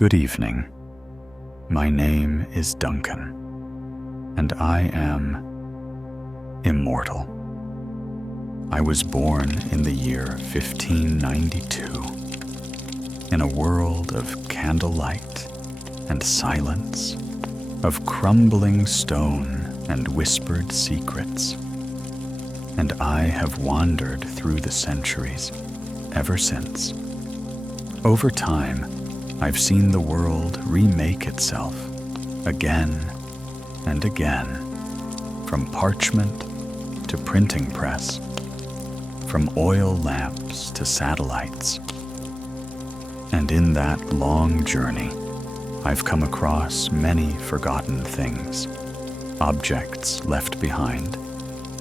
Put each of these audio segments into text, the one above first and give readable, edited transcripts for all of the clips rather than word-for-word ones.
Good evening. My name is Duncan, and I am immortal. I was born in the year 1592, in a world of candlelight and silence, of crumbling stone and whispered secrets. And I have wandered through the centuries ever since. Over time, I've seen the world remake itself again and again, from parchment to printing press, from oil lamps to satellites. And in that long journey, I've come across many forgotten things, objects left behind,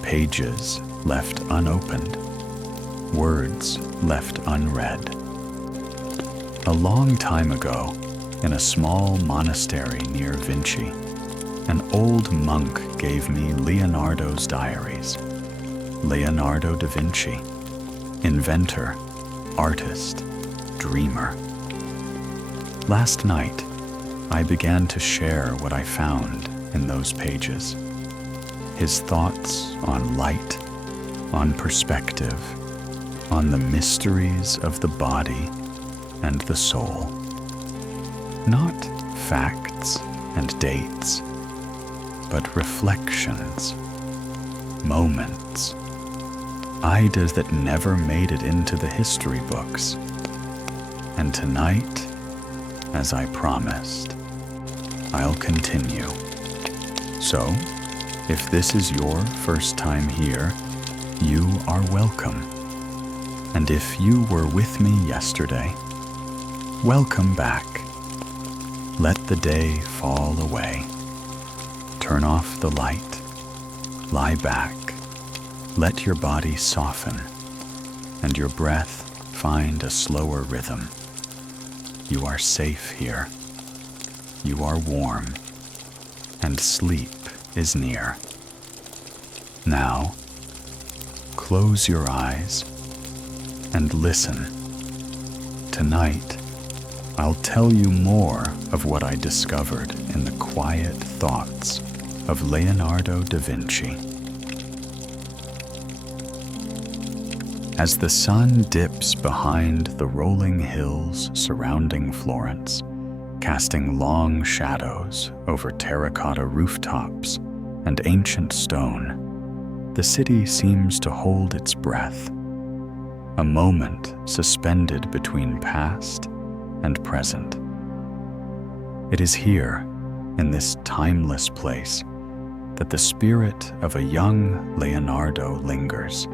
pages left unopened, words left unread. A long time ago, in a small monastery near Vinci, an old monk gave me Leonardo's diaries. Leonardo da Vinci, inventor, artist, dreamer. Last night, I began to share what I found in those pages. His thoughts on light, on perspective, on the mysteries of the body and the soul. Not facts and dates, but reflections, moments, ideas that never made it into the history books. And tonight, as I promised, I'll continue. So, if this is your first time here, you are welcome. And if you were with me yesterday, welcome back. Let the day fall away. Turn off the light. Lie back. Let your body soften and your breath find a slower rhythm. You are safe here. You are warm, and sleep is near. Now, close your eyes and listen. Tonight, I'll tell you more of what I discovered in the quiet thoughts of Leonardo da Vinci. As the sun dips behind the rolling hills surrounding Florence, casting long shadows over terracotta rooftops and ancient stone, the city seems to hold its breath, a moment suspended between past and present. It is here, in this timeless place, that the spirit of a young Leonardo lingers,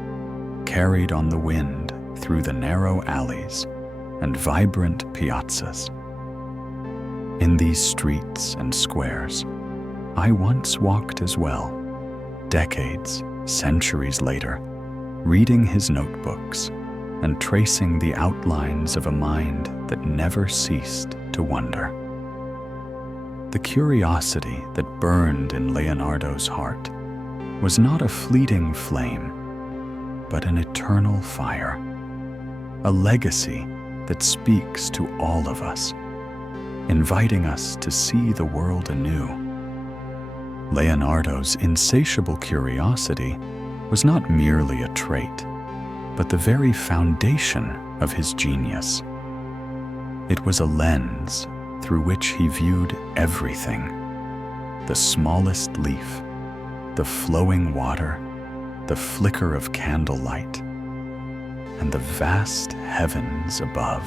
carried on the wind through the narrow alleys and vibrant piazzas. In these streets and squares, I once walked as well, decades, centuries later, reading his notebooks and tracing the outlines of a mind that never ceased to wonder. The curiosity that burned in Leonardo's heart was not a fleeting flame, but an eternal fire, a legacy that speaks to all of us, inviting us to see the world anew. Leonardo's insatiable curiosity was not merely a trait, but the very foundation of his genius. It was a lens through which he viewed everything: the smallest leaf, the flowing water, the flicker of candlelight, and the vast heavens above.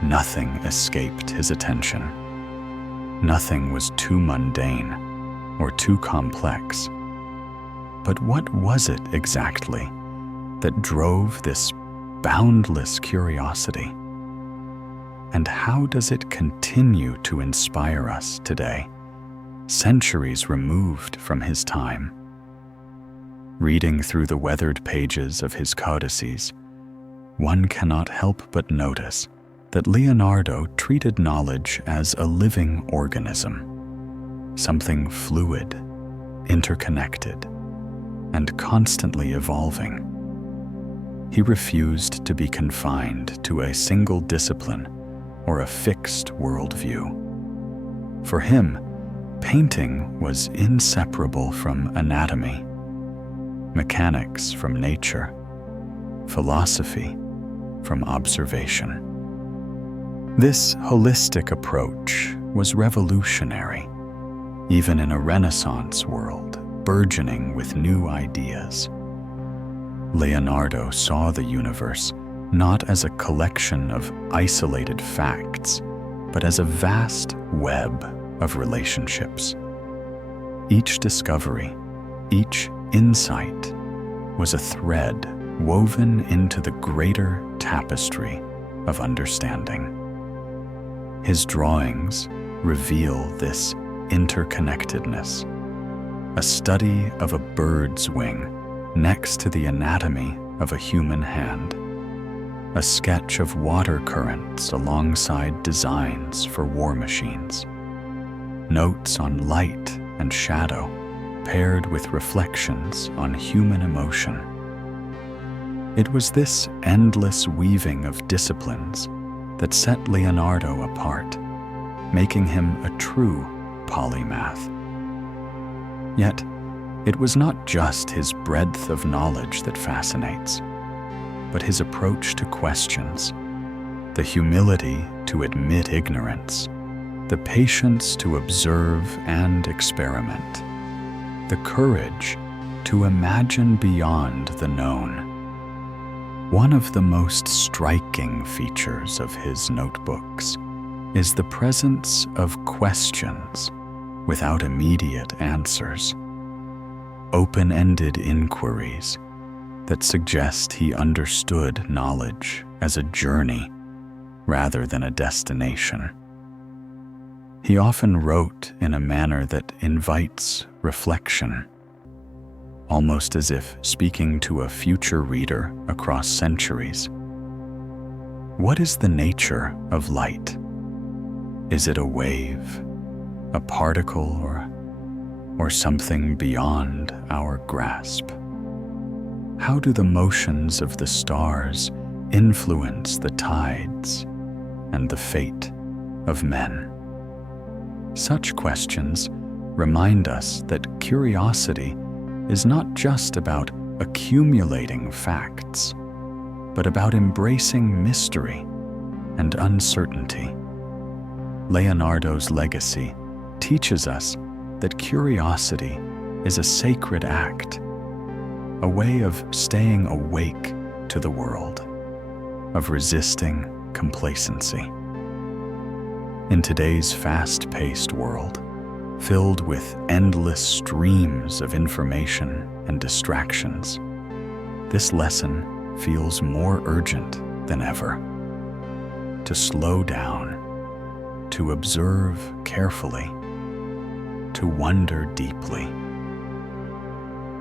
Nothing escaped his attention. Nothing was too mundane or too complex. But what was it exactly that drove this boundless curiosity? And how does it continue to inspire us today, centuries removed from his time? Reading through the weathered pages of his codices, one cannot help but notice that Leonardo treated knowledge as a living organism, something fluid, interconnected, and constantly evolving. He refused to be confined to a single discipline or a fixed worldview. For him, painting was inseparable from anatomy, mechanics from nature, philosophy from observation. This holistic approach was revolutionary, even in a Renaissance world burgeoning with new ideas. Leonardo saw the universe not as a collection of isolated facts, but as a vast web of relationships. Each discovery, each insight was a thread woven into the greater tapestry of understanding. His drawings reveal this interconnectedness, a study of a bird's wing next to the anatomy of a human hand, a sketch of water currents alongside designs for war machines, notes on light and shadow paired with reflections on human emotion. It was this endless weaving of disciplines that set Leonardo apart, making him a true polymath. Yet, it was not just his breadth of knowledge that fascinates, but his approach to questions, the humility to admit ignorance, the patience to observe and experiment, the courage to imagine beyond the known. One of the most striking features of his notebooks is the presence of questions without immediate answers, open-ended inquiries that suggest he understood knowledge as a journey rather than a destination. He often wrote in a manner that invites reflection, almost as if speaking to a future reader across centuries. What is the nature of light? Is it a wave, a particle, or something beyond our grasp? How do the motions of the stars influence the tides and the fate of men? Such questions remind us that curiosity is not just about accumulating facts, but about embracing mystery and uncertainty. Leonardo's legacy teaches us that curiosity is a sacred act, a way of staying awake to the world, of resisting complacency. In today's fast-paced world, filled with endless streams of information and distractions, this lesson feels more urgent than ever. To slow down, to observe carefully, to wonder deeply.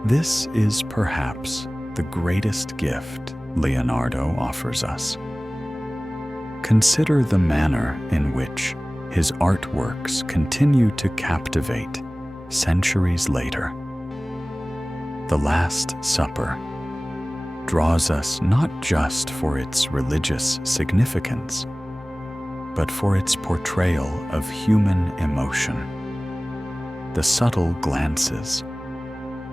This is perhaps the greatest gift Leonardo offers us. Consider the manner in which his artworks continue to captivate centuries later. The Last Supper draws us not just for its religious significance, but for its portrayal of human emotion. The subtle glances,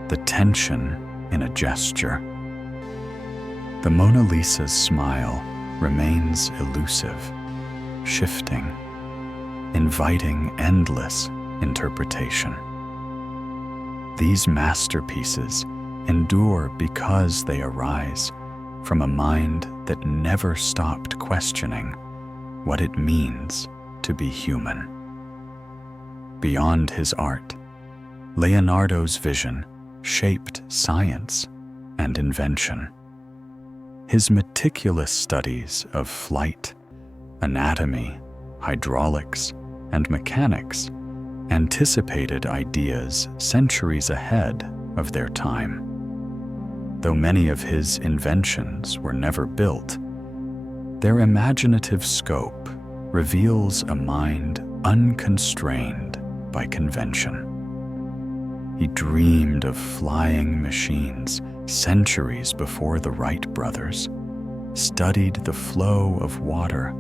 the tension in a gesture. The Mona Lisa's smile remains elusive, shifting, inviting endless interpretation. These masterpieces endure because they arise from a mind that never stopped questioning what it means to be human. Beyond his art, Leonardo's vision shaped science and invention. His meticulous studies of flight, anatomy, hydraulics, and mechanics anticipated ideas centuries ahead of their time. Though many of his inventions were never built, their imaginative scope reveals a mind unconstrained by convention. He dreamed of flying machines centuries before the Wright brothers, studied the flow of water,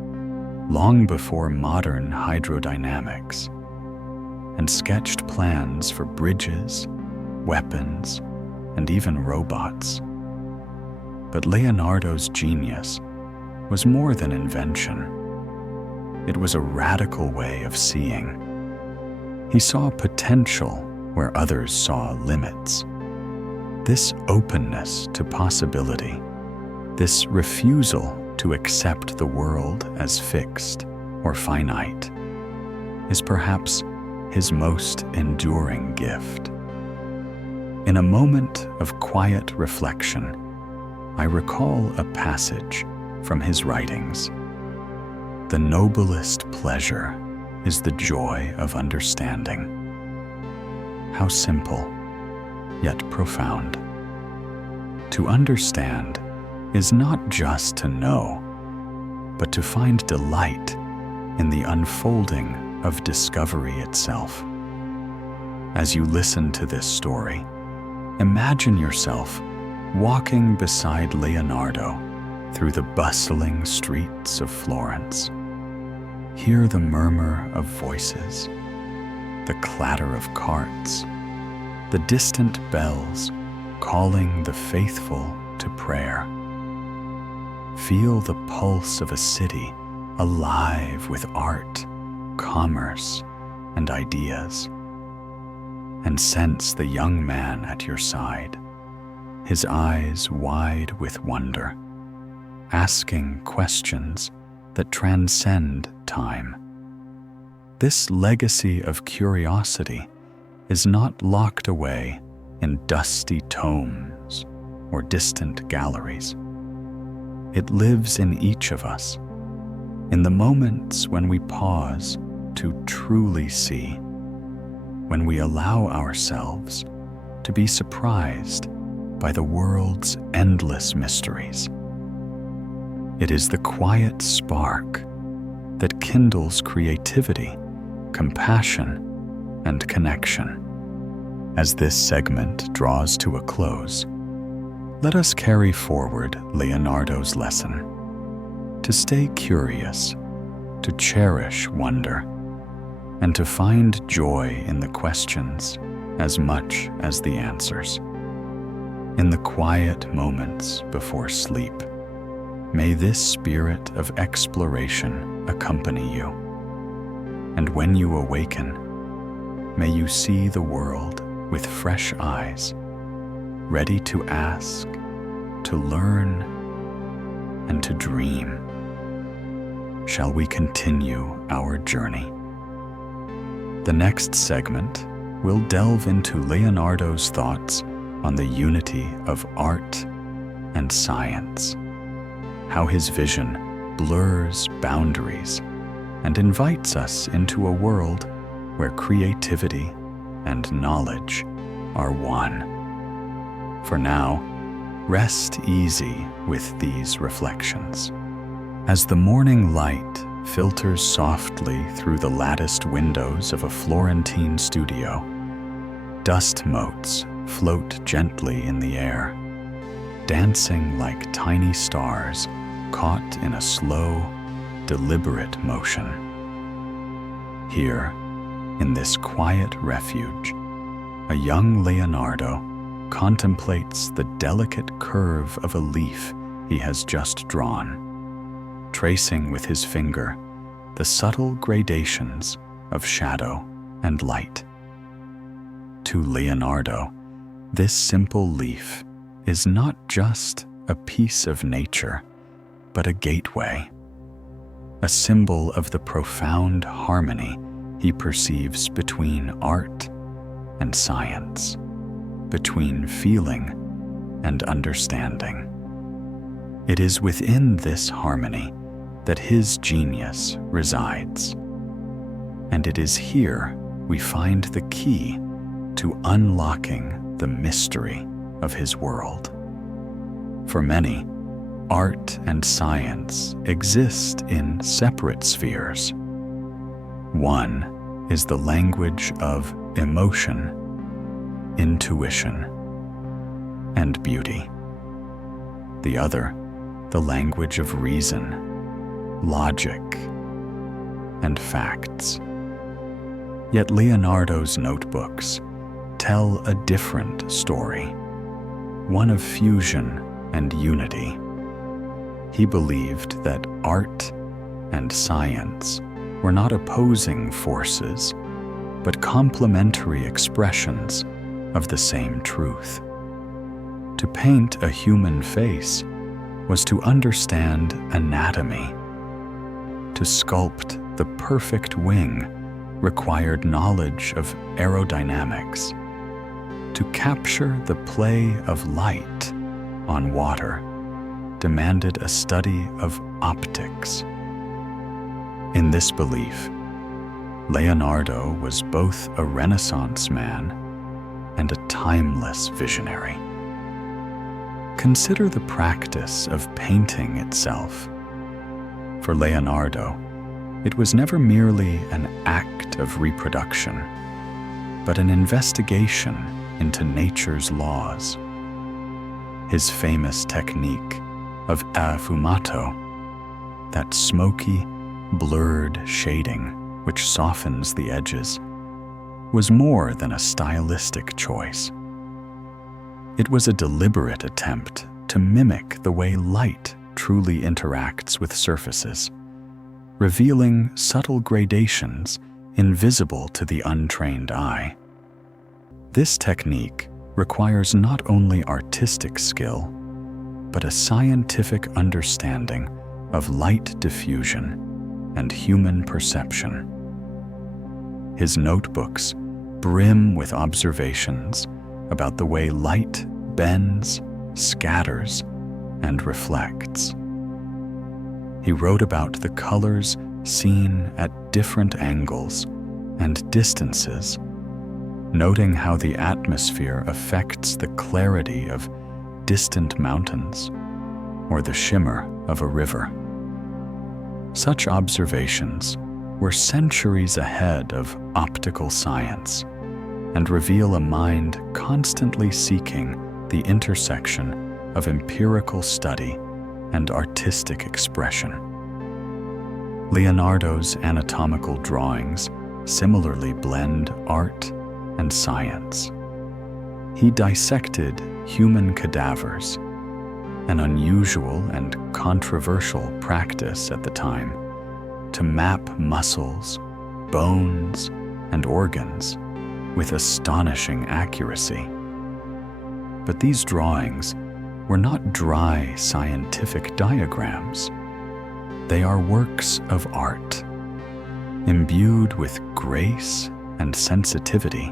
long before modern hydrodynamics, and sketched plans for bridges, weapons, and even robots. But Leonardo's genius was more than invention. It was a radical way of seeing. He saw potential where others saw limits. This openness to possibility, this refusal to accept the world as fixed or finite, is perhaps his most enduring gift. In a moment of quiet reflection, I recall a passage from his writings. The noblest pleasure is the joy of understanding. How simple, yet profound. To understand is not just to know, but to find delight in the unfolding of discovery itself. As you listen to this story, imagine yourself walking beside Leonardo through the bustling streets of Florence. Hear the murmur of voices, the clatter of carts, the distant bells calling the faithful to prayer. Feel the pulse of a city alive with art, commerce, and ideas. And sense the young man at your side, his eyes wide with wonder, asking questions that transcend time. This legacy of curiosity is not locked away in dusty tomes or distant galleries. It lives in each of us, in the moments when we pause to truly see, when we allow ourselves to be surprised by the world's endless mysteries. It is the quiet spark that kindles creativity, compassion, and connection. As this segment draws to a close, let us carry forward Leonardo's lesson: to stay curious, to cherish wonder, and to find joy in the questions as much as the answers. In the quiet moments before sleep, may this spirit of exploration accompany you. And when you awaken, may you see the world with fresh eyes, ready to ask, to learn, and to dream. Shall we continue our journey? The next segment will delve into Leonardo's thoughts on the unity of art and science, how his vision blurs boundaries and invites us into a world where creativity and knowledge are one. For now, rest easy with these reflections. As the morning light filters softly through the latticed windows of a Florentine studio, dust motes float gently in the air, dancing like tiny stars caught in a slow, deliberate motion. Here, in this quiet refuge, a young Leonardo contemplates the delicate curve of a leaf he has just drawn, tracing with his finger the subtle gradations of shadow and light. To Leonardo, this simple leaf is not just a piece of nature, but a gateway, a symbol of the profound harmony he perceives between art and science, between feeling and understanding. It is within this harmony that his genius resides, and it is here we find the key to unlocking the mystery of his world. For many, art and science exist in separate spheres. One is the language of emotion, intuition, and beauty. The other, the language of reason, logic, and facts. Yet Leonardo's notebooks tell a different story, one of fusion and unity. He believed that art and science were not opposing forces, but complementary expressions of the same truth. To paint a human face was to understand anatomy. To sculpt the perfect wing required knowledge of aerodynamics. To capture the play of light on water demanded a study of optics. In this belief, Leonardo was both a Renaissance man and a timeless visionary. Consider the practice of painting itself. For Leonardo, it was never merely an act of reproduction, but an investigation into nature's laws. His famous technique of affumato, that smoky, blurred shading which softens the edges, was more than a stylistic choice. It was a deliberate attempt to mimic the way light truly interacts with surfaces, revealing subtle gradations invisible to the untrained eye. This technique requires not only artistic skill, but a scientific understanding of light diffusion and human perception. His notebooks brim with observations about the way light bends, scatters, and reflects. He wrote about the colors seen at different angles and distances, noting how the atmosphere affects the clarity of distant mountains or the shimmer of a river. Such observations were centuries ahead of optical science and reveal a mind constantly seeking the intersection of empirical study and artistic expression. Leonardo's anatomical drawings similarly blend art and science. He dissected human cadavers, an unusual and controversial practice at the time, to map muscles, bones, and organs with astonishing accuracy. But these drawings were not dry scientific diagrams. They are works of art, imbued with grace and sensitivity.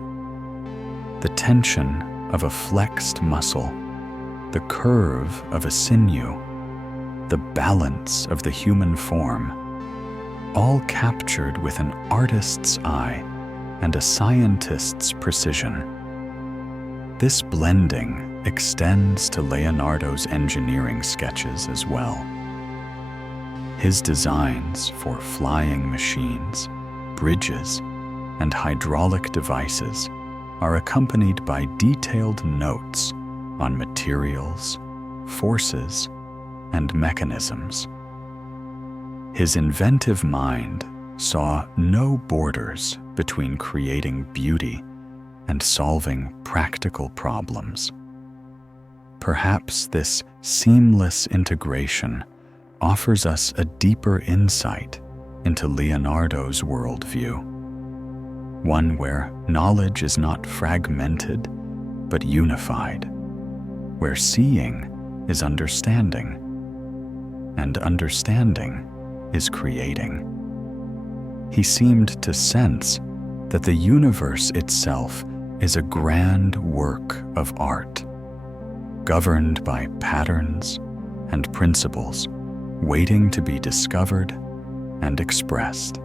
The tension of a flexed muscle, the curve of a sinew, the balance of the human form, all captured with an artist's eye and a scientist's precision. This blending extends to Leonardo's engineering sketches as well. His designs for flying machines, bridges, and hydraulic devices are accompanied by detailed notes on materials, forces, and mechanisms. His inventive mind saw no borders between creating beauty and solving practical problems. Perhaps this seamless integration offers us a deeper insight into Leonardo's worldview, one where knowledge is not fragmented but unified, where seeing is understanding, and understanding is creating. He seemed to sense that the universe itself is a grand work of art, governed by patterns and principles waiting to be discovered and expressed.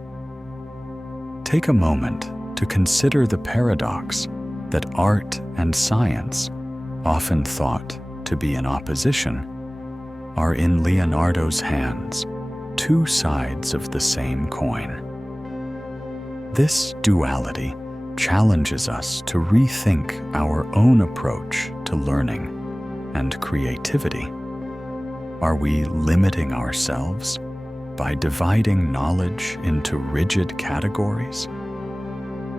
Take a moment to consider the paradox that art and science, often thought to be in opposition, are in Leonardo's hands two sides of the same coin. This duality challenges us to rethink our own approach to learning and creativity. Are we limiting ourselves by dividing knowledge into rigid categories?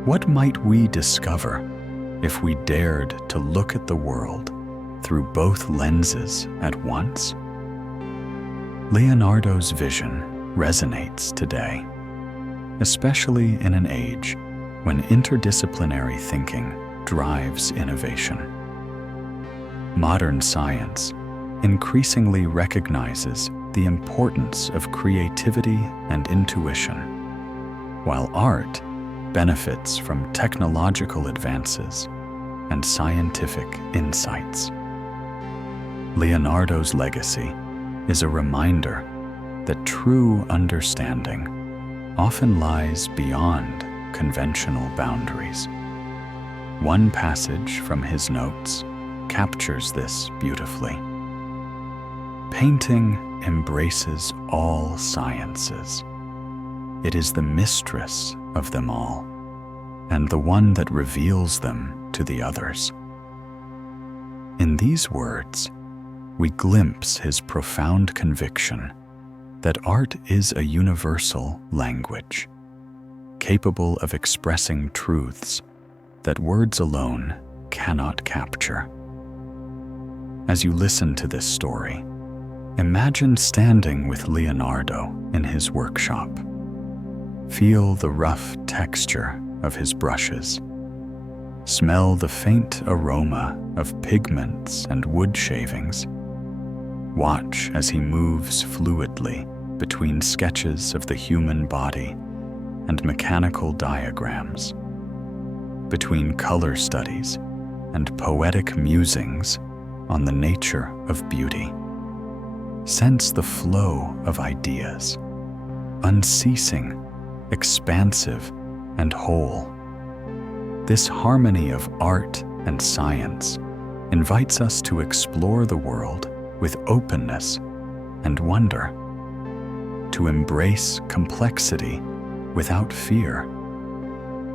What might we discover if we dared to look at the world through both lenses at once? Leonardo's vision resonates today, especially in an age when interdisciplinary thinking drives innovation. Modern science increasingly recognizes the importance of creativity and intuition, while art benefits from technological advances and scientific insights. Leonardo's legacy is a reminder that true understanding often lies beyond conventional boundaries. One passage from his notes captures this beautifully. Painting embraces all sciences. It is the mistress of them all, and the one that reveals them to the others. In these words, we glimpse his profound conviction that art is a universal language, capable of expressing truths that words alone cannot capture. As you listen to this story, imagine standing with Leonardo in his workshop. Feel the rough texture of his brushes. Smell the faint aroma of pigments and wood shavings. Watch as he moves fluidly between sketches of the human body and mechanical diagrams, between color studies and poetic musings on the nature of beauty. Sense the flow of ideas, unceasing, expansive, and whole. This harmony of art and science invites us to explore the world with openness and wonder, to embrace complexity without fear,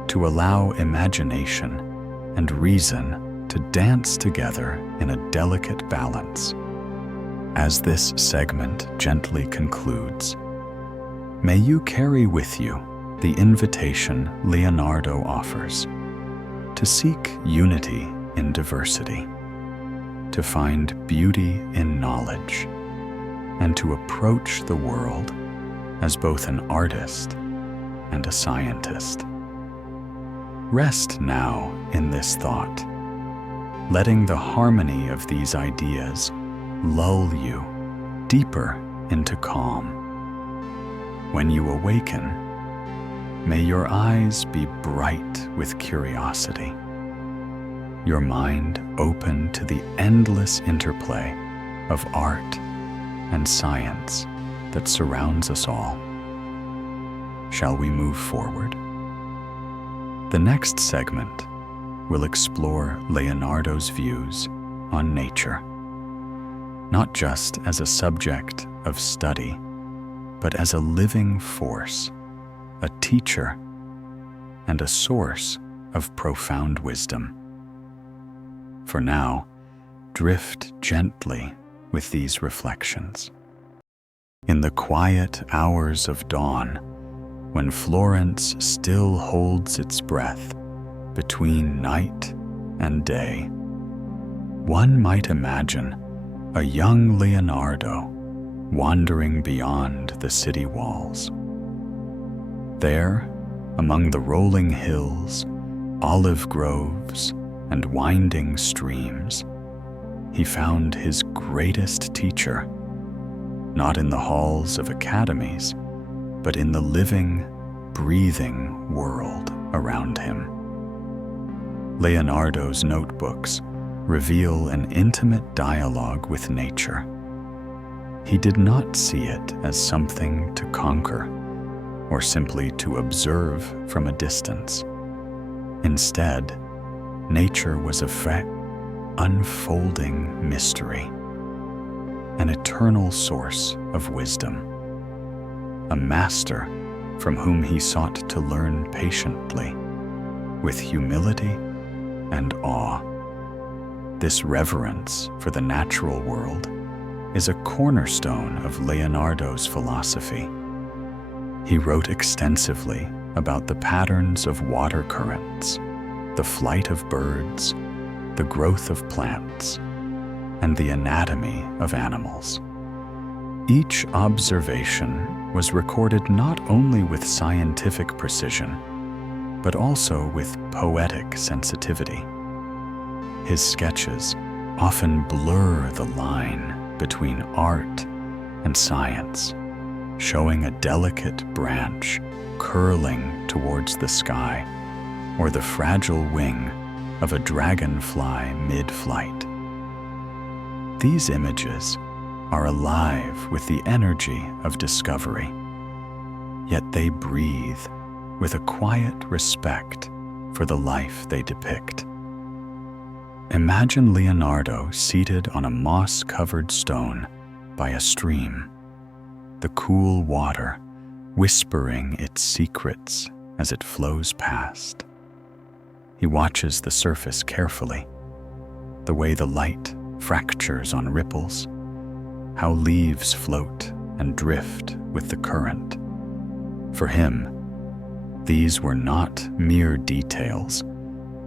to allow imagination and reason to dance together in a delicate balance. As this segment gently concludes, may you carry with you the invitation Leonardo offers to seek unity in diversity, to find beauty in knowledge, and to approach the world as both an artist and a scientist. Rest now in this thought, letting the harmony of these ideas lull you deeper into calm. When you awaken, may your eyes be bright with curiosity, your mind open to the endless interplay of art and science that surrounds us all. Shall we move forward? The next segment will explore Leonardo's views on nature, not just as a subject of study, but as a living force, a teacher, and a source of profound wisdom. For now, drift gently with these reflections. In the quiet hours of dawn, when Florence still holds its breath between night and day, one might imagine a young Leonardo wandering beyond the city walls. There, among the rolling hills, olive groves, and winding streams, he found his greatest teacher, not in the halls of academies, but in the living, breathing world around him. Leonardo's notebooks reveal an intimate dialogue with nature. He did not see it as something to conquer or simply to observe from a distance. Instead, nature was a unfolding mystery, an eternal source of wisdom, a master from whom he sought to learn patiently, with humility and awe. This reverence for the natural world is a cornerstone of Leonardo's philosophy, He wrote extensively about the patterns of water currents, the flight of birds, the growth of plants, and the anatomy of animals. Each observation was recorded not only with scientific precision, but also with poetic sensitivity. His sketches often blur the line between art and science, showing a delicate branch curling towards the sky or the fragile wing of a dragonfly mid-flight. These images are alive with the energy of discovery, yet they breathe with a quiet respect for the life they depict. Imagine Leonardo seated on a moss-covered stone by a stream, the cool water whispering its secrets as it flows past. He watches the surface carefully, the way the light fractures on ripples, how leaves float and drift with the current. For him, these were not mere details,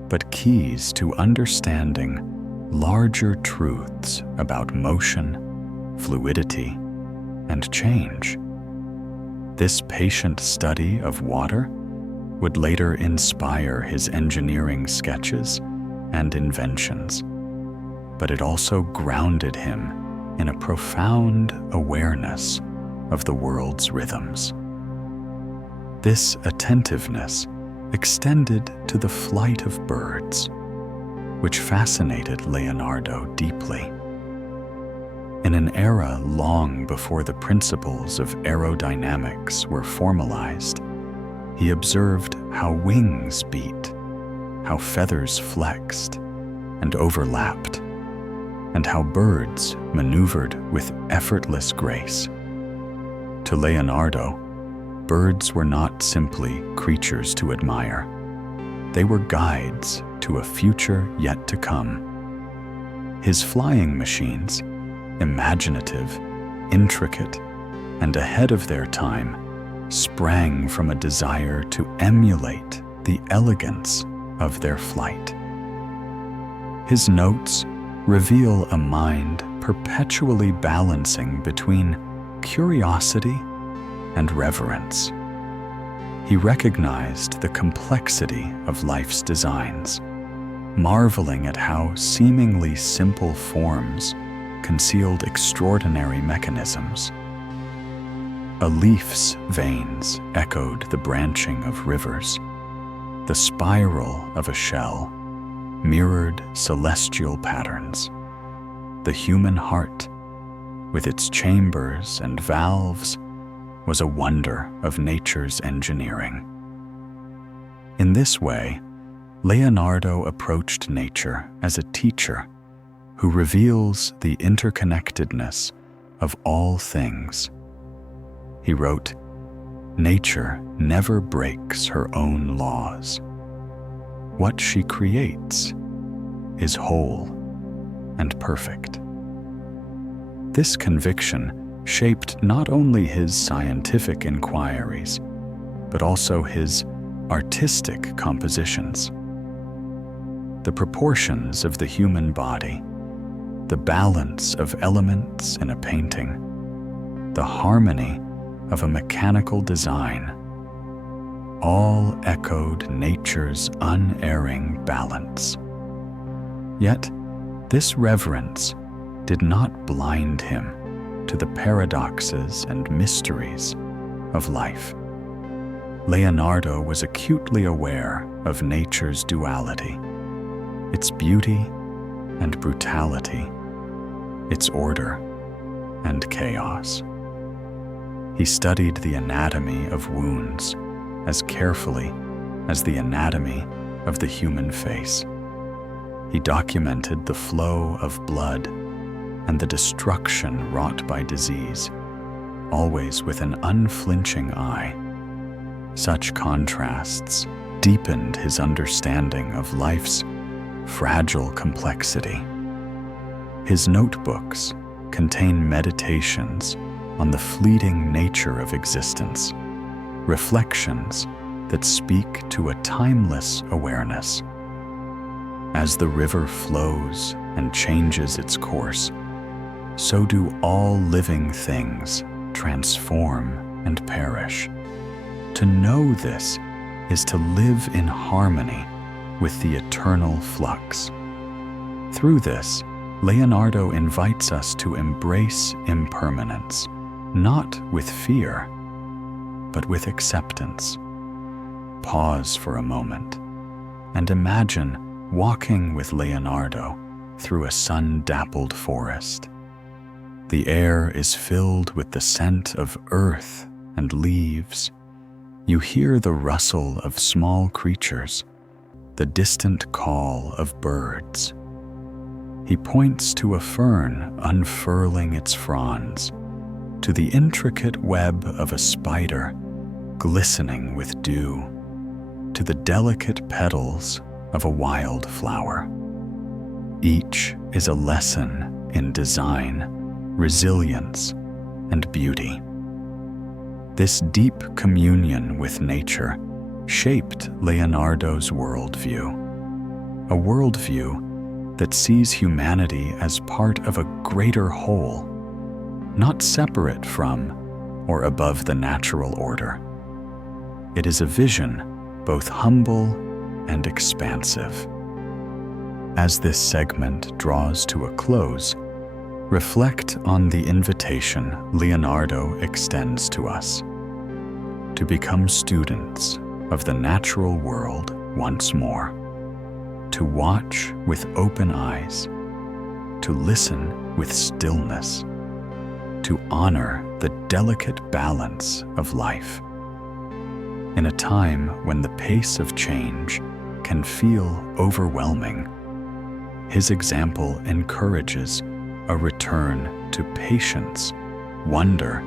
but keys to understanding larger truths about motion, fluidity, and change. This patient study of water would later inspire his engineering sketches and inventions, but it also grounded him in a profound awareness of the world's rhythms. This attentiveness extended to the flight of birds, which fascinated Leonardo deeply. In an era long before the principles of aerodynamics were formalized, he observed how wings beat, how feathers flexed and overlapped, and how birds maneuvered with effortless grace. To Leonardo, birds were not simply creatures to admire. They were guides to a future yet to come. His flying machines, imaginative, intricate, and ahead of their time, sprang from a desire to emulate the elegance of their flight. His notes reveal a mind perpetually balancing between curiosity and reverence. He recognized the complexity of life's designs, marveling at how seemingly simple forms concealed extraordinary mechanisms. A leaf's veins echoed the branching of rivers. The spiral of a shell mirrored celestial patterns. The human heart, with its chambers and valves, was a wonder of nature's engineering. In this way, Leonardo approached nature as a teacher who reveals the interconnectedness of all things. He wrote, "Nature never breaks her own laws. What she creates is whole and perfect." This conviction shaped not only his scientific inquiries, but also his artistic compositions. The proportions of the human body, the balance of elements in a painting, the harmony of a mechanical design, all echoed nature's unerring balance. Yet, this reverence did not blind him to the paradoxes and mysteries of life. Leonardo was acutely aware of nature's duality, its beauty and brutality, its order and chaos. He studied the anatomy of wounds as carefully as the anatomy of the human face. He documented the flow of blood and the destruction wrought by disease, always with an unflinching eye. Such contrasts deepened his understanding of life's fragile complexity. His notebooks contain meditations on the fleeting nature of existence, reflections that speak to a timeless awareness. As the river flows and changes its course, so do all living things transform and perish. To know this is to live in harmony with the eternal flux. Through this, Leonardo invites us to embrace impermanence, not with fear, but with acceptance. Pause for a moment and imagine walking with Leonardo through a sun-dappled forest. The air is filled with the scent of earth and leaves. You hear the rustle of small creatures, the distant call of birds. He points to a fern unfurling its fronds, to the intricate web of a spider glistening with dew, to the delicate petals of a wild flower. Each is a lesson in design, resilience, and beauty. This deep communion with nature shaped Leonardo's worldview, a worldview that sees humanity as part of a greater whole, not separate from or above the natural order. It is a vision both humble and expansive. As this segment draws to a close, reflect on the invitation Leonardo extends to us to become students of the natural world once more, to watch with open eyes, to listen with stillness, to honor the delicate balance of life. In a time when the pace of change can feel overwhelming, his example encourages a return to patience, wonder,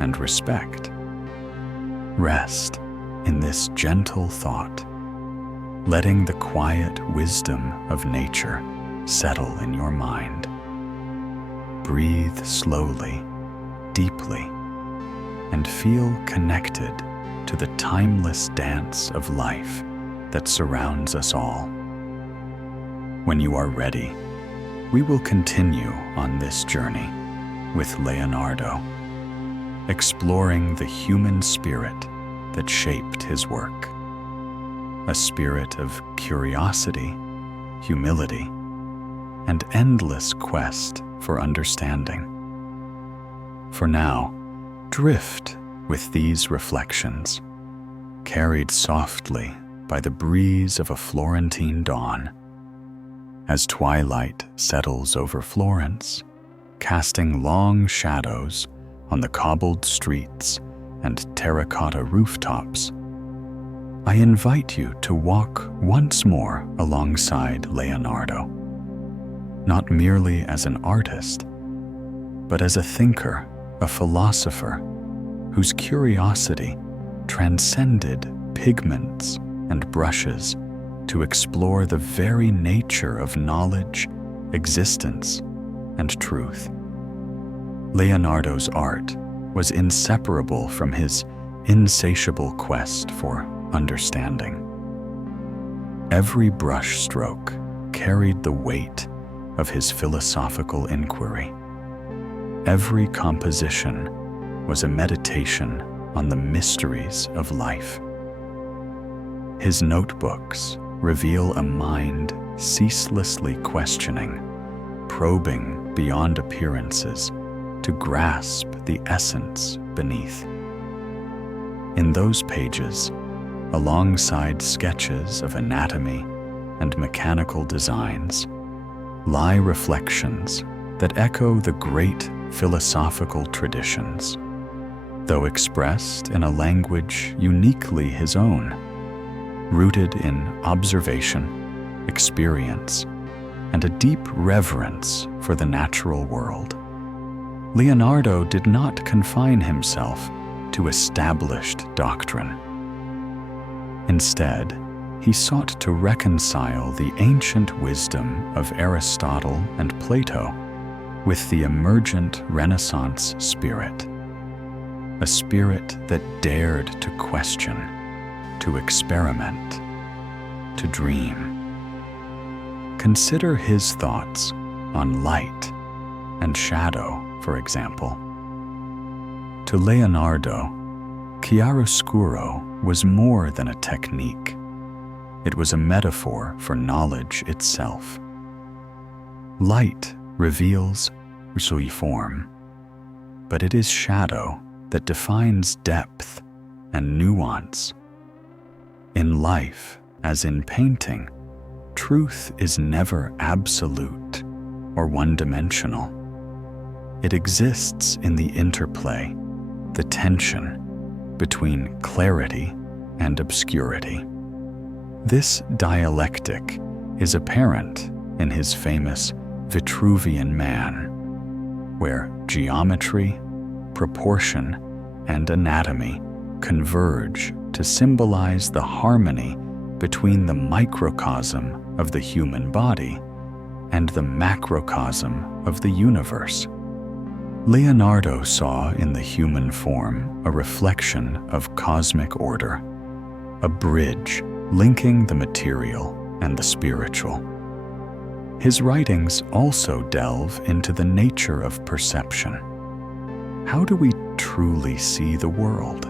and respect. Rest in this gentle thought, letting the quiet wisdom of nature settle in your mind. Breathe slowly, deeply, and feel connected to the timeless dance of life that surrounds us all. When you are ready, we will continue on this journey with Leonardo, exploring the human spirit that shaped his work, a spirit of curiosity, humility, and endless quest for understanding. For now, drift with these reflections, carried softly by the breeze of a Florentine dawn. As twilight settles over Florence, casting long shadows on the cobbled streets and terracotta rooftops, I invite you to walk once more alongside Leonardo, not merely as an artist, but as a thinker, a philosopher, whose curiosity transcended pigments and brushes to explore the very nature of knowledge, existence, and truth. Leonardo's art was inseparable from his insatiable quest for understanding. Every brushstroke carried the weight of his philosophical inquiry. Every composition was a meditation on the mysteries of life. His notebooks reveal a mind ceaselessly questioning, probing beyond appearances to grasp the essence beneath. In those pages, alongside sketches of anatomy and mechanical designs, lie reflections that echo the great philosophical traditions, though expressed in a language uniquely his own, rooted in observation, experience, and a deep reverence for the natural world. Leonardo did not confine himself to established doctrine. Instead, he sought to reconcile the ancient wisdom of Aristotle and Plato with the emergent Renaissance spirit. a spirit that dared to question, to experiment, to dream. Consider his thoughts on light and shadow, for example. To Leonardo, chiaroscuro was more than a technique. It was a metaphor for knowledge itself. Light reveals form, but it is shadow that defines depth and nuance. In life, as in painting, truth is never absolute or one-dimensional. It exists in the interplay, the tension between clarity and obscurity. This dialectic is apparent in his famous Vitruvian Man, where geometry, proportion, and anatomy converge to symbolize the harmony between the microcosm of the human body and the macrocosm of the universe. Leonardo saw in the human form a reflection of cosmic order, a bridge linking the material and the spiritual. His writings also delve into the nature of perception. How do we truly see the world?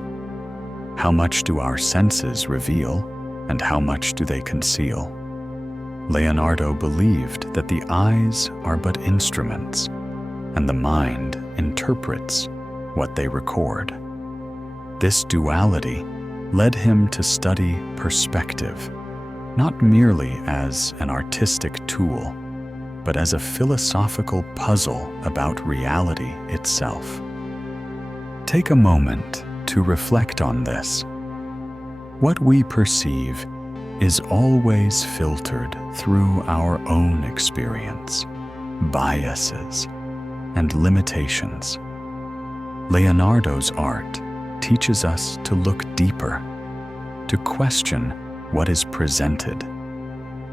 How much do our senses reveal, and how much do they conceal? Leonardo believed that the eyes are but instruments, and the mind interprets what they record. This duality led him to study perspective, not merely as an artistic tool, but as a philosophical puzzle about reality itself. Take a moment to reflect on this. What we perceive is always filtered through our own experience, biases, and limitations. Leonardo's art teaches us to look deeper, to question what is presented,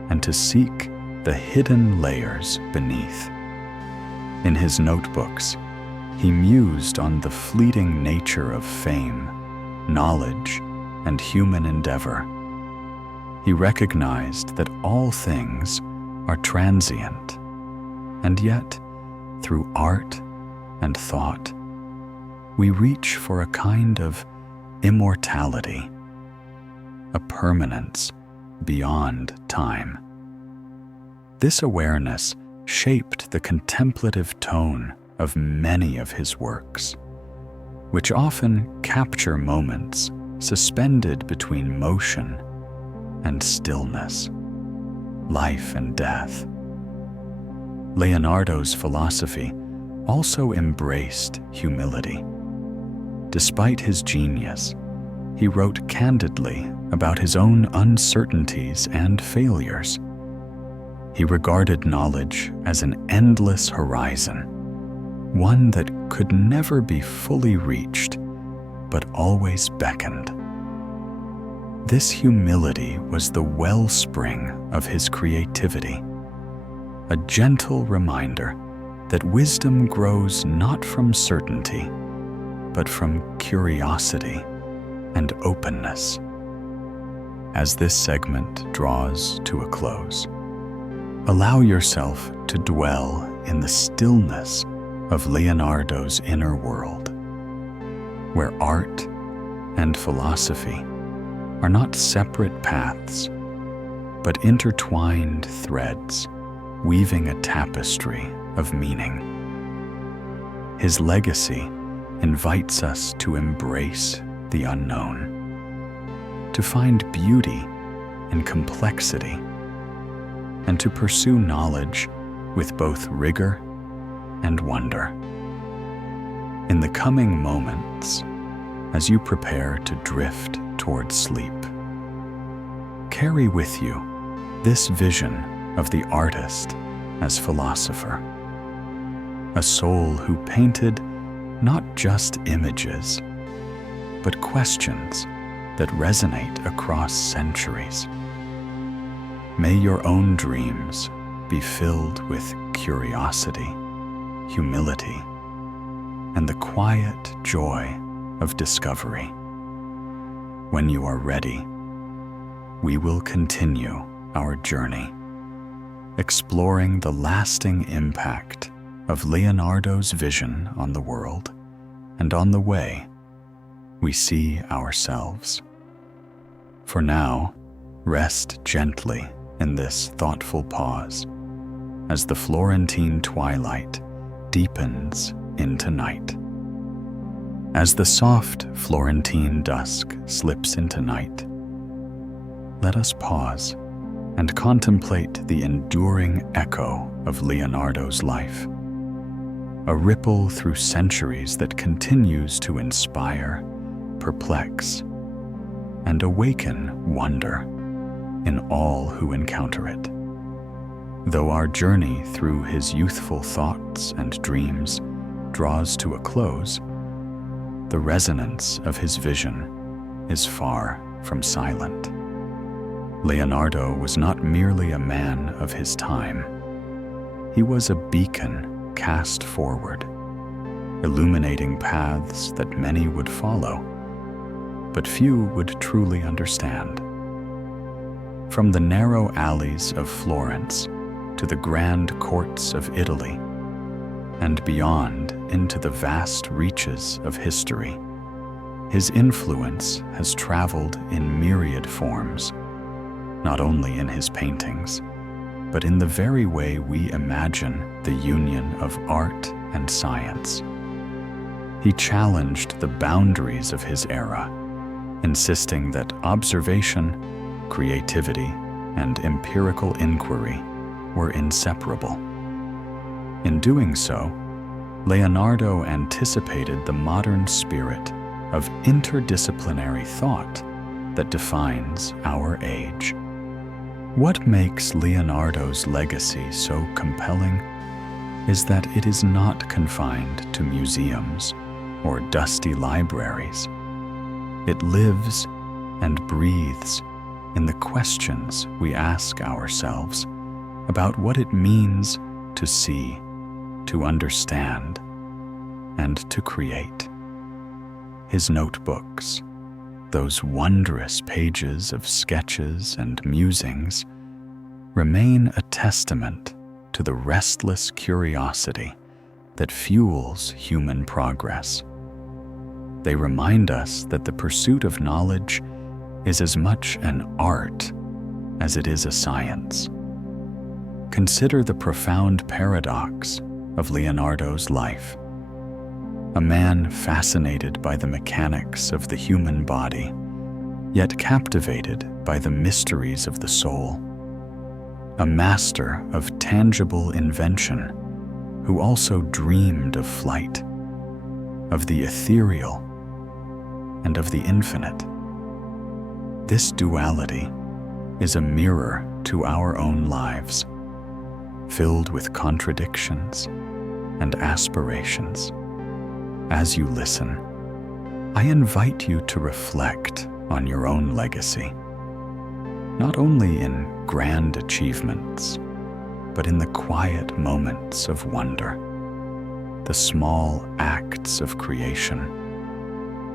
and to seek the hidden layers beneath. In his notebooks, he mused on the fleeting nature of fame, knowledge, and human endeavor. He recognized that all things are transient, and yet, through art and thought, we reach for a kind of immortality, a permanence beyond time. This awareness shaped the contemplative tone of many of his works, which often capture moments suspended between motion and stillness, life and death. Leonardo's philosophy also embraced humility. Despite his genius, he wrote candidly about his own uncertainties and failures. He regarded knowledge as an endless horizon, one that could never be fully reached, but always beckoned. This humility was the wellspring of his creativity, a gentle reminder that wisdom grows not from certainty, but from curiosity and openness. As this segment draws to a close, allow yourself to dwell in the stillness of Leonardo's inner world, where art and philosophy are not separate paths, but intertwined threads weaving a tapestry of meaning. His legacy invites us to embrace the unknown, to find beauty in complexity, and to pursue knowledge with both rigor and wonder. In the coming moments, as you prepare to drift toward sleep, carry with you this vision of the artist as philosopher, a soul who painted not just images, but questions that resonate across centuries. May your own dreams be filled with curiosity, humility, and the quiet joy of discovery. When you are ready, we will continue our journey, exploring the lasting impact of Leonardo's vision on the world and on the way we see ourselves. For now, rest gently in this thoughtful pause as the Florentine twilight deepens into night. As the soft Florentine dusk slips into night, let us pause and contemplate the enduring echo of Leonardo's life, a ripple through centuries that continues to inspire, perplex, and awaken wonder in all who encounter it. Though our journey through his youthful thoughts and dreams draws to a close, the resonance of his vision is far from silent. Leonardo was not merely a man of his time. He was a beacon cast forward, illuminating paths that many would follow, but few would truly understand. From the narrow alleys of Florence to the grand courts of Italy, and beyond into the vast reaches of history, his influence has traveled in myriad forms, not only in his paintings, but in the very way we imagine the union of art and science. He challenged the boundaries of his era, insisting that observation, creativity, and empirical inquiry were inseparable. In doing so, Leonardo anticipated the modern spirit of interdisciplinary thought that defines our age. What makes Leonardo's legacy so compelling is that it is not confined to museums or dusty libraries. It lives and breathes in the questions we ask ourselves about what it means to see, to understand, and to create. His notebooks, those wondrous pages of sketches and musings, remain a testament to the restless curiosity that fuels human progress. They remind us that the pursuit of knowledge is as much an art as it is a science. Consider the profound paradox of Leonardo's life. A man fascinated by the mechanics of the human body, yet captivated by the mysteries of the soul. A master of tangible invention, who also dreamed of flight, of the ethereal, and of the infinite. This duality is a mirror to our own lives, filled with contradictions and aspirations. As you listen, I invite you to reflect on your own legacy, not only in grand achievements, but in the quiet moments of wonder, the small acts of creation,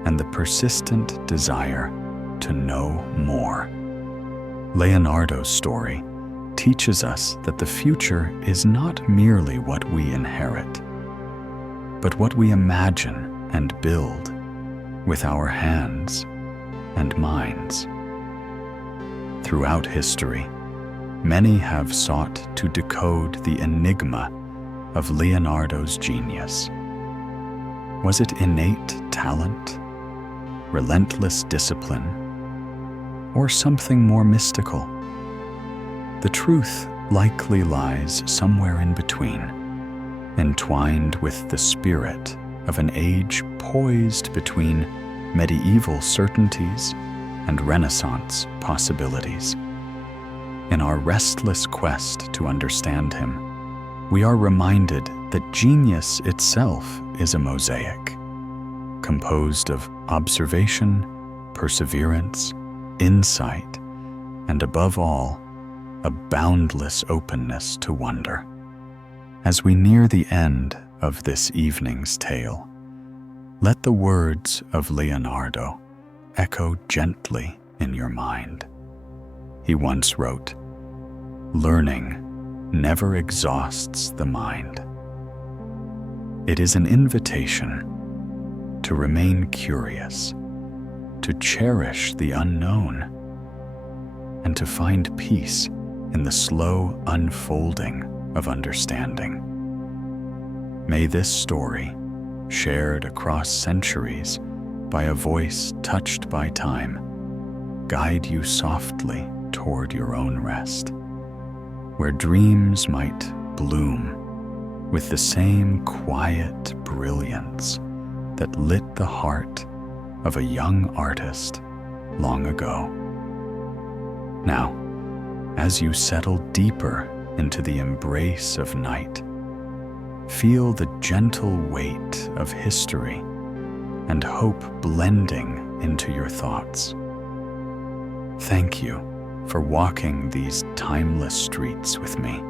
and the persistent desire to know more. Leonardo's story teaches us that the future is not merely what we inherit, but what we imagine and build with our hands and minds. Throughout history, many have sought to decode the enigma of Leonardo's genius. Was it innate talent, relentless discipline, or something more mystical? The truth likely lies somewhere in between, entwined with the spirit of an age poised between medieval certainties and Renaissance possibilities. In our restless quest to understand him, we are reminded that genius itself is a mosaic, composed of observation, perseverance, insight, and above all, a boundless openness to wonder. As we near the end of this evening's tale, Let the words of Leonardo echo gently in your mind. He once wrote, "Learning never exhausts the mind." It is an invitation to remain curious, to cherish the unknown, and to find peace in the slow unfolding of understanding. May this story, shared across centuries by a voice touched by time, guide you softly toward your own rest, where dreams might bloom with the same quiet brilliance that lit the heart of a young artist long ago. Now, as you settle deeper into the embrace of night, feel the gentle weight of history and hope blending into your thoughts. Thank you for walking these timeless streets with me,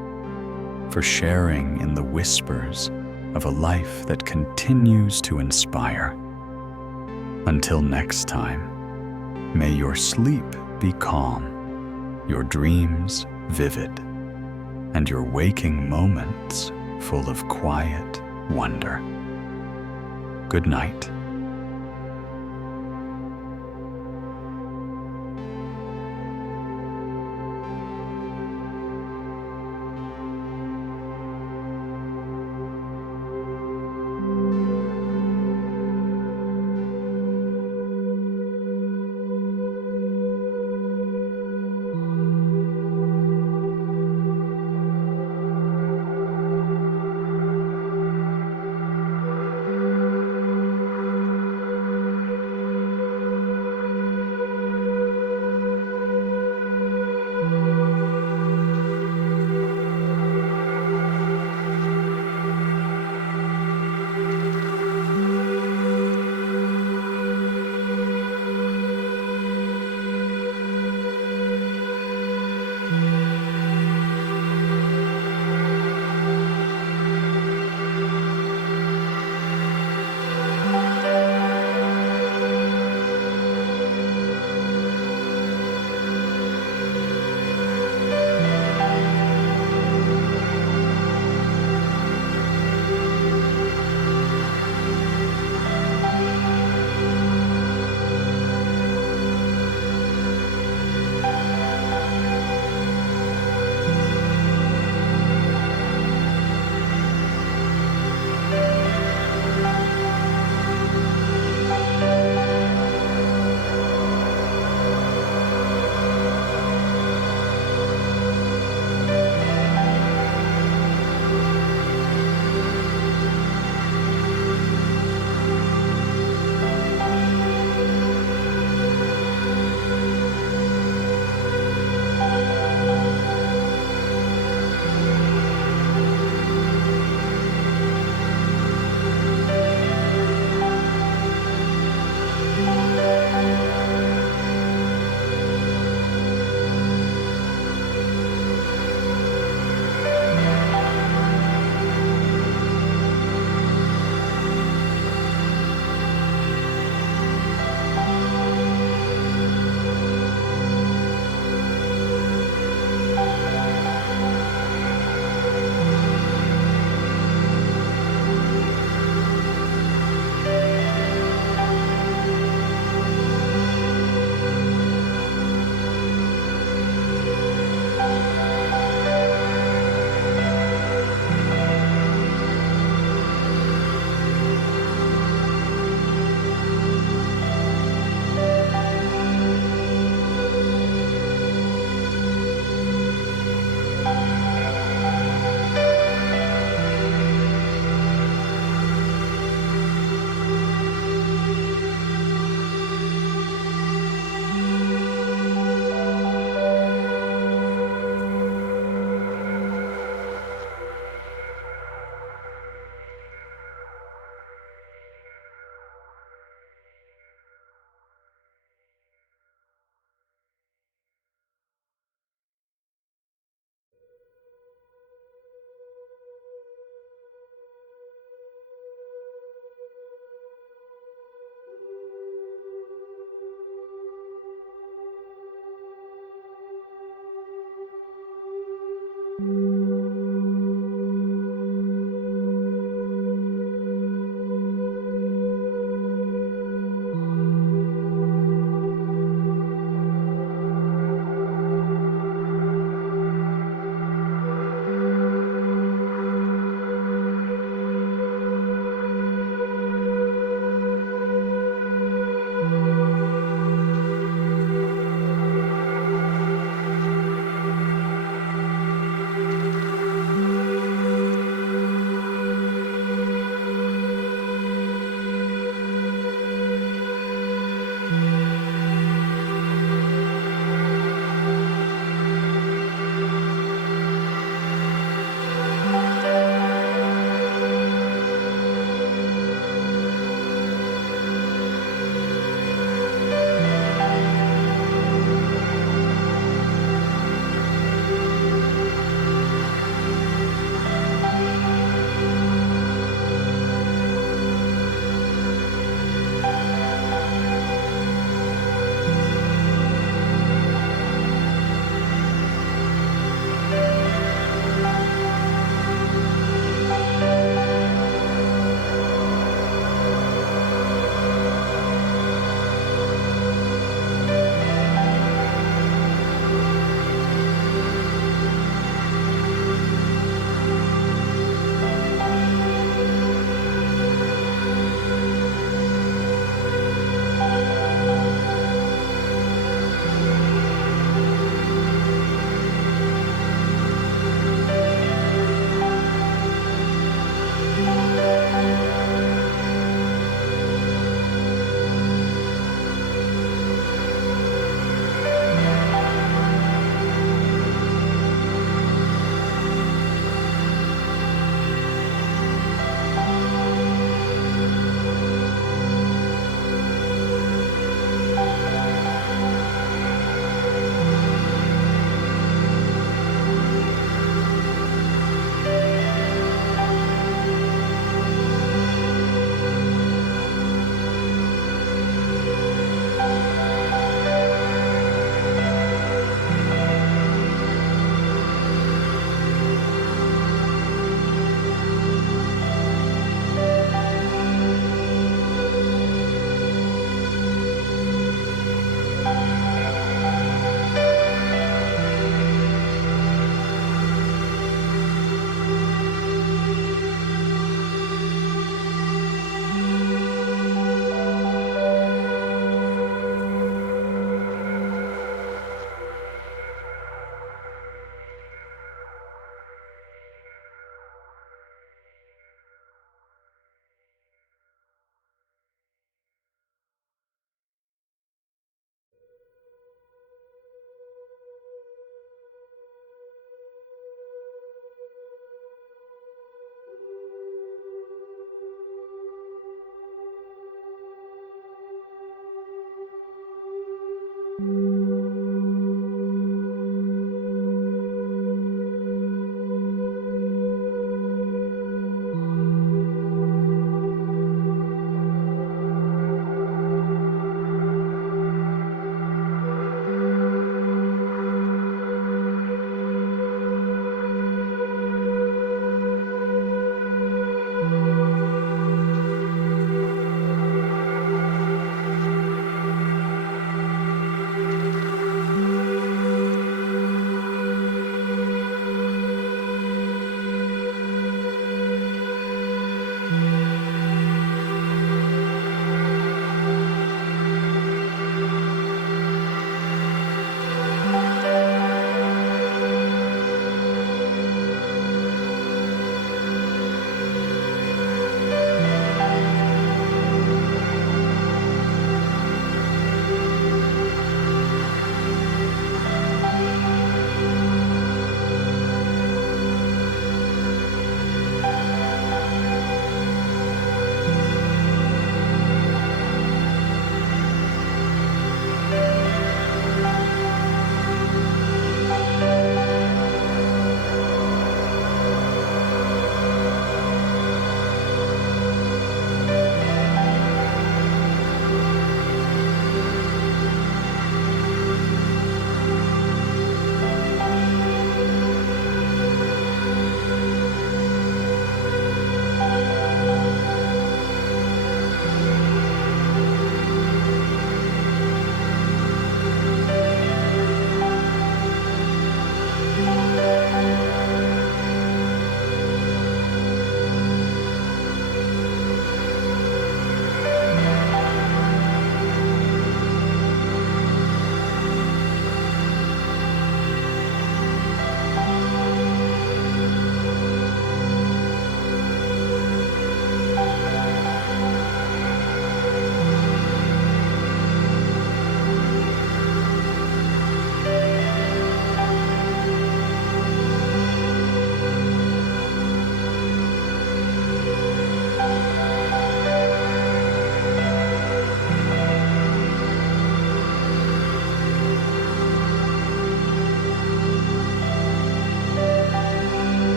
for sharing in the whispers of a life that continues to inspire. Until next time, may your sleep be calm, your dreams vivid, and your waking moments full of quiet wonder. Good night.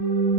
you.